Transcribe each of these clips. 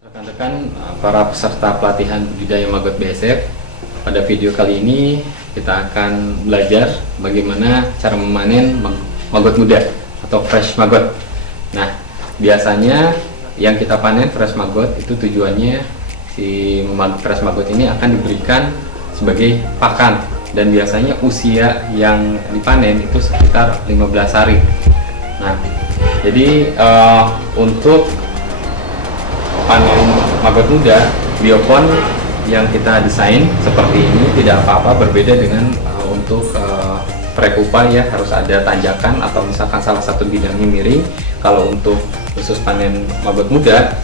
Rekan-rekan, para peserta pelatihan budidaya maggot BSF, pada video kali ini kita akan belajar bagaimana cara memanen maggot muda atau fresh maggot. Nah, biasanya yang kita panen fresh maggot itu tujuannya si fresh maggot ini akan diberikan sebagai pakan, dan biasanya usia yang dipanen itu sekitar 15 hari. Nah, jadi untuk panen maggot muda, biopon yang kita desain seperti ini tidak apa-apa berbeda dengan untuk prekupa ya, harus ada tanjakan atau misalkan salah satu bidangnya miring. Kalau untuk khusus panen maggot muda,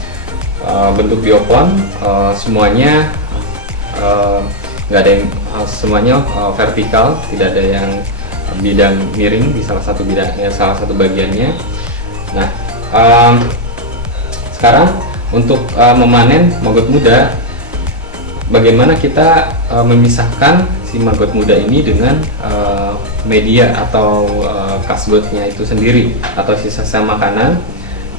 bentuk biopon semuanya nggak ada yang semuanya vertikal, tidak ada yang bidang miring di salah satu bidangnya, salah satu bagiannya. Nah, sekarang untuk memanen maggot muda, bagaimana kita memisahkan si maggot muda ini dengan media atau kasbotnya itu sendiri atau sisa-sisa makanan,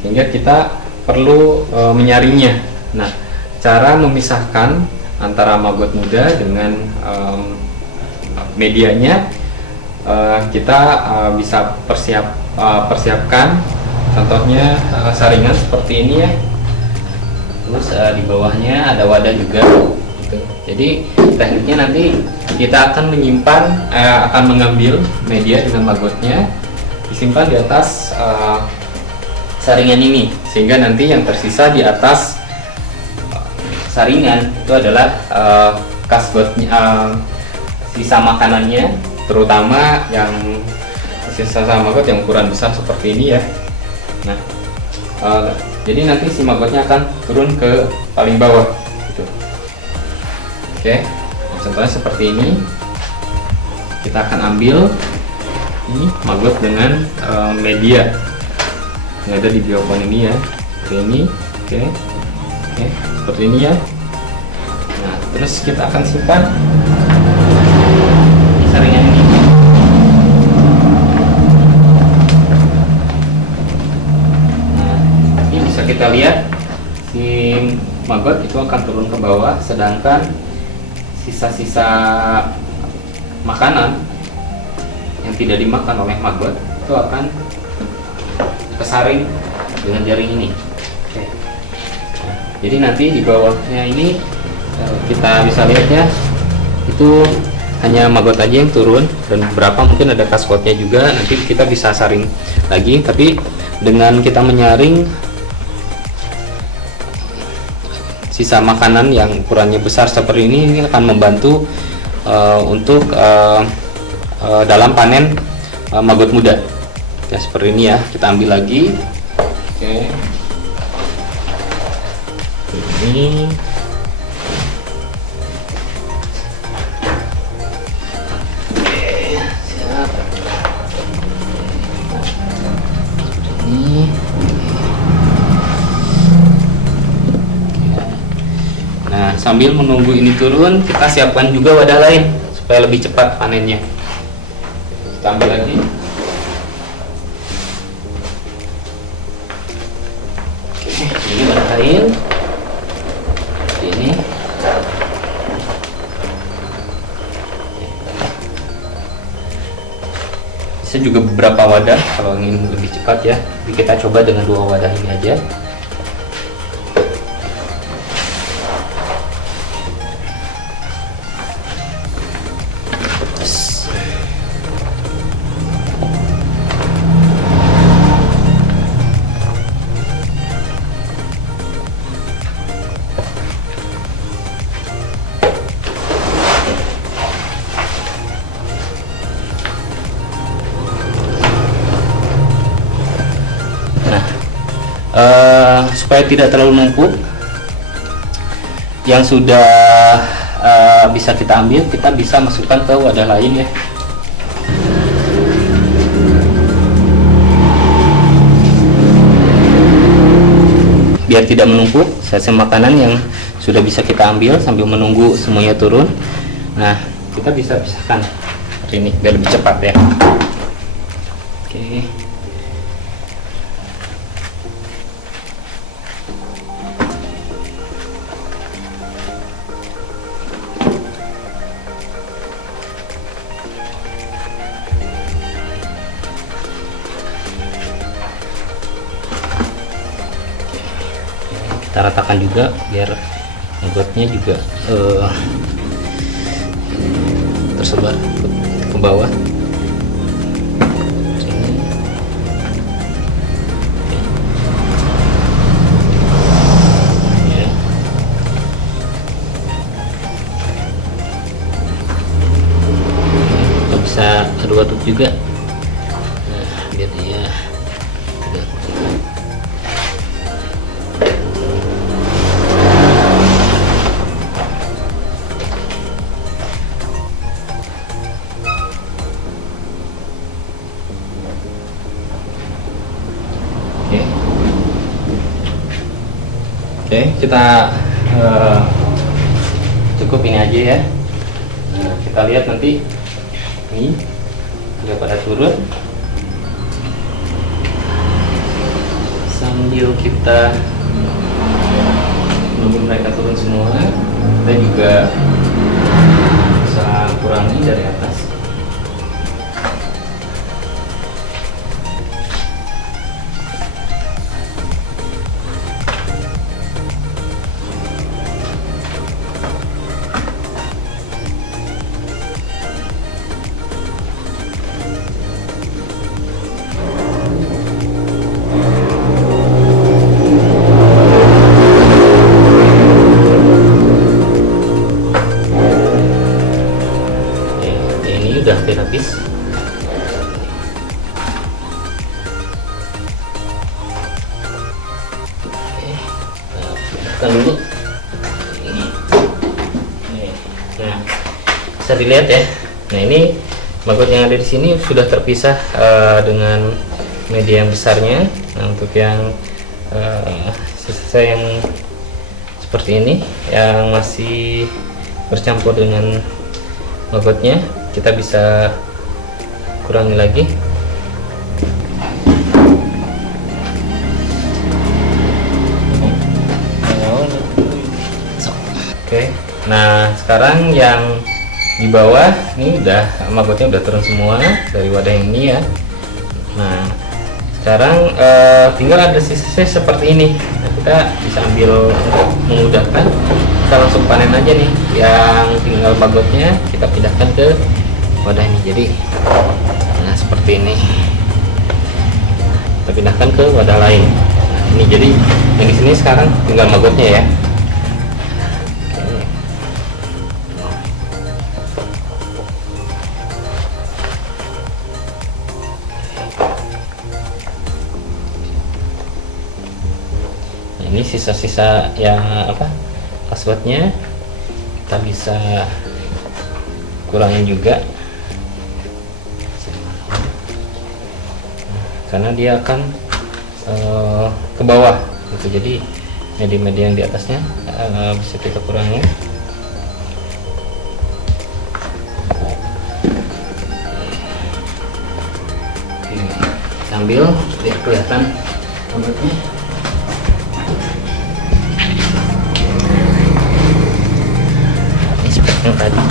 sehingga kita perlu menyaringnya. Nah, cara memisahkan antara maggot muda dengan medianya, kita bisa persiapkan, contohnya saringan seperti ini ya. Terus di bawahnya ada wadah juga gitu. Jadi tekniknya nanti kita akan menyimpan, akan mengambil media dengan maggotnya, disimpan di atas saringan ini, sehingga nanti yang tersisa di atas saringan itu adalah kasbotnya, sisa makanannya, terutama yang sisa maggot yang ukuran besar seperti ini ya. Nah, jadi nanti si maggotnya akan turun ke paling bawah gitu. Oke, contohnya seperti ini. Kita akan ambil ini maggot dengan media yang ada di biopon ini ya, seperti ini. Oke, seperti ini ya. Nah, terus kita akan simpan di saringan ini. Kita lihat si maggot itu akan turun ke bawah, sedangkan sisa-sisa makanan yang tidak dimakan oleh maggot itu akan kesaring dengan jaring ini. Oke. Jadi nanti di bawahnya ini kita bisa lihat ya, itu hanya maggot aja yang turun, dan beberapa mungkin ada kasbotnya juga. Nanti kita bisa saring lagi, tapi dengan kita menyaring sisa makanan yang ukurannya besar seperti ini akan membantu untuk dalam panen maggot muda ya, seperti ini ya. Kita ambil lagi. Oke, ini siap. Ini sambil menunggu ini turun, kita siapkan juga wadah lain supaya lebih cepat panennya. Kita ambil lagi. Oke, ini wadah lain. Ini. Bisa juga beberapa wadah kalau ingin lebih cepat ya. Jadi kita coba dengan 2 wadah ini aja. Supaya tidak terlalu numpuk, yang sudah bisa kita ambil, kita bisa masukkan ke wadah lain ya. Biar tidak menumpuk, sisa makanan yang sudah bisa kita ambil sambil menunggu semuanya turun. Nah, kita bisa pisahkan seperti ini biar lebih cepat ya. Oke. kita ratakan juga biar maggotnya juga tersebar ke bawah sini. Ya. Kita bisa aduk-aduk juga, nah, biar dia tidak. Oke, kita cukup ini aja ya. Nah, kita lihat nanti ini udah pada turun. Sambil kita menunggu mereka turun semua, kita juga bisa kurangi dari atas. Udah hampir habis. Oke, kita dulu ini. Nah, bisa dilihat ya. Nah, ini maggot yang ada di sini sudah terpisah dengan media yang besarnya. Nah, untuk yang sisa yang seperti ini yang masih bercampur dengan maggotnya, kita bisa kurangi lagi. Oke, nah sekarang yang di bawah ini udah maggotnya udah turun semua dari wadah ini ya. Nah sekarang tinggal ada sisa-sisa seperti ini. Nah, kita bisa ambil untuk memudahkan, kita langsung panen aja nih. Yang tinggal maggotnya kita pindahkan ke wadah ini. Jadi nah seperti ini, kita pindahkan ke wadah lain. Nah, ini jadi yang di sini sekarang tinggal maggotnya ya. Nah, ini sisa-sisa yang apa kaswatnya kita bisa kurangin juga, karena dia akan ke bawah gitu. Jadi media-media yang di atasnya bisa kita kurangi. Sambil biar kelihatan maggotnya. Ini seperti yang tadi.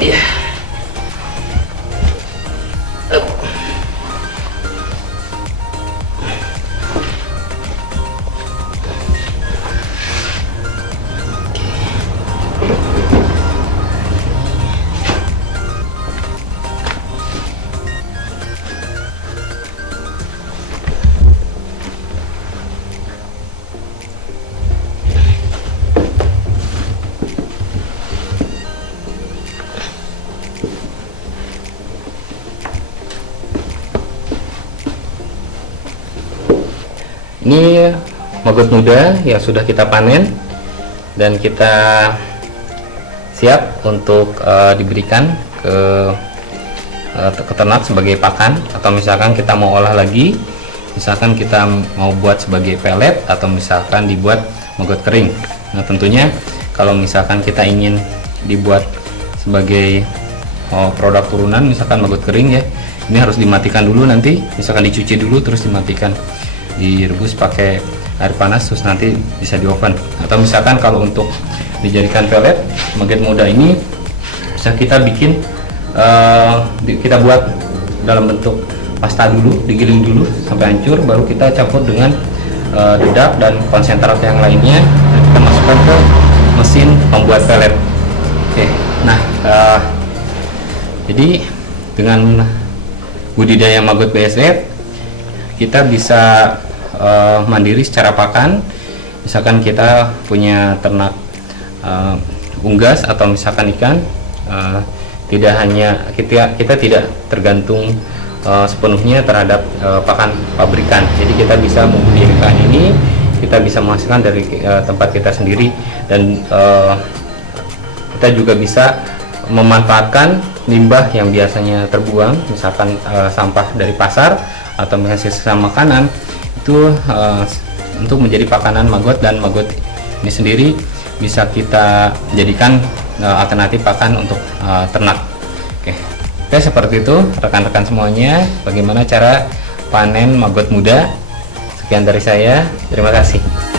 Ya. Ini maggot muda yang sudah kita panen dan kita siap untuk diberikan ke ternak sebagai pakan, atau misalkan kita mau olah lagi, misalkan kita mau buat sebagai pelet, atau misalkan dibuat maggot kering. Nah tentunya kalau misalkan kita ingin dibuat sebagai produk turunan, misalkan maggot kering ya, ini harus dimatikan dulu, nanti misalkan dicuci dulu terus dimatikan, direbus pakai air panas, terus nanti bisa di oven. Atau misalkan kalau untuk dijadikan pelet maggot muda ini bisa kita bikin kita buat dalam bentuk pasta dulu, digiling dulu sampai hancur, baru kita campur dengan dedak dan konsentrat yang lainnya, dan kita masukkan ke mesin pembuat pelet. Oke, nah jadi dengan budidaya maggot BSF kita bisa mandiri secara pakan. Misalkan kita punya ternak unggas atau misalkan ikan, tidak hanya kita tidak tergantung sepenuhnya terhadap pakan pabrikan. Jadi kita bisa membudidayakan ini, kita bisa menghasilkan dari tempat kita sendiri, dan kita juga bisa memanfaatkan limbah yang biasanya terbuang, misalkan sampah dari pasar atau sisa makanan itu untuk menjadi pakanan maggot, dan maggot ini sendiri bisa kita jadikan alternatif pakan untuk ternak. Oke, seperti itu rekan-rekan semuanya, bagaimana cara panen maggot muda. Sekian dari saya, terima kasih.